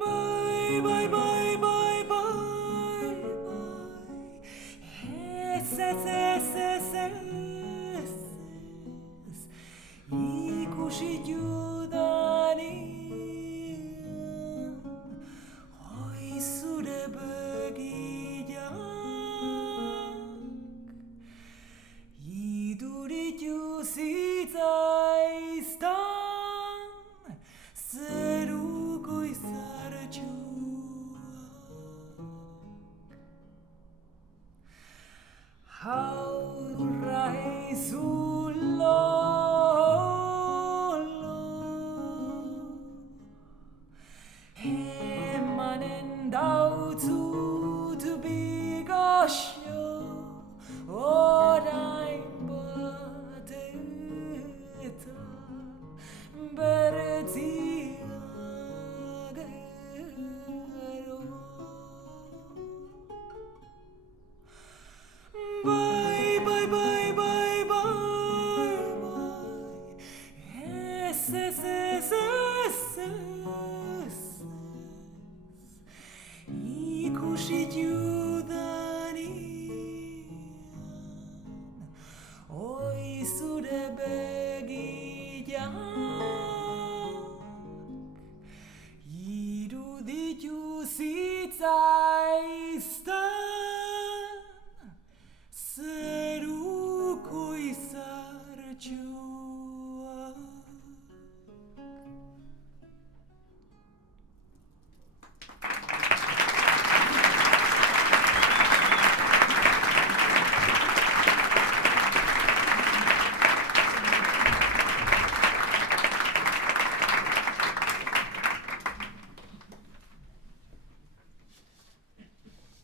Bye bye bye bye bye ikusi judanean oi zure begiak iduritu zitzaiztan zeruko izartxuak haurra izullo emanen dautzut bigoxo orain bat eta bertzia gero. Bye bye bye bye bye bye es ikusi judanean oi zure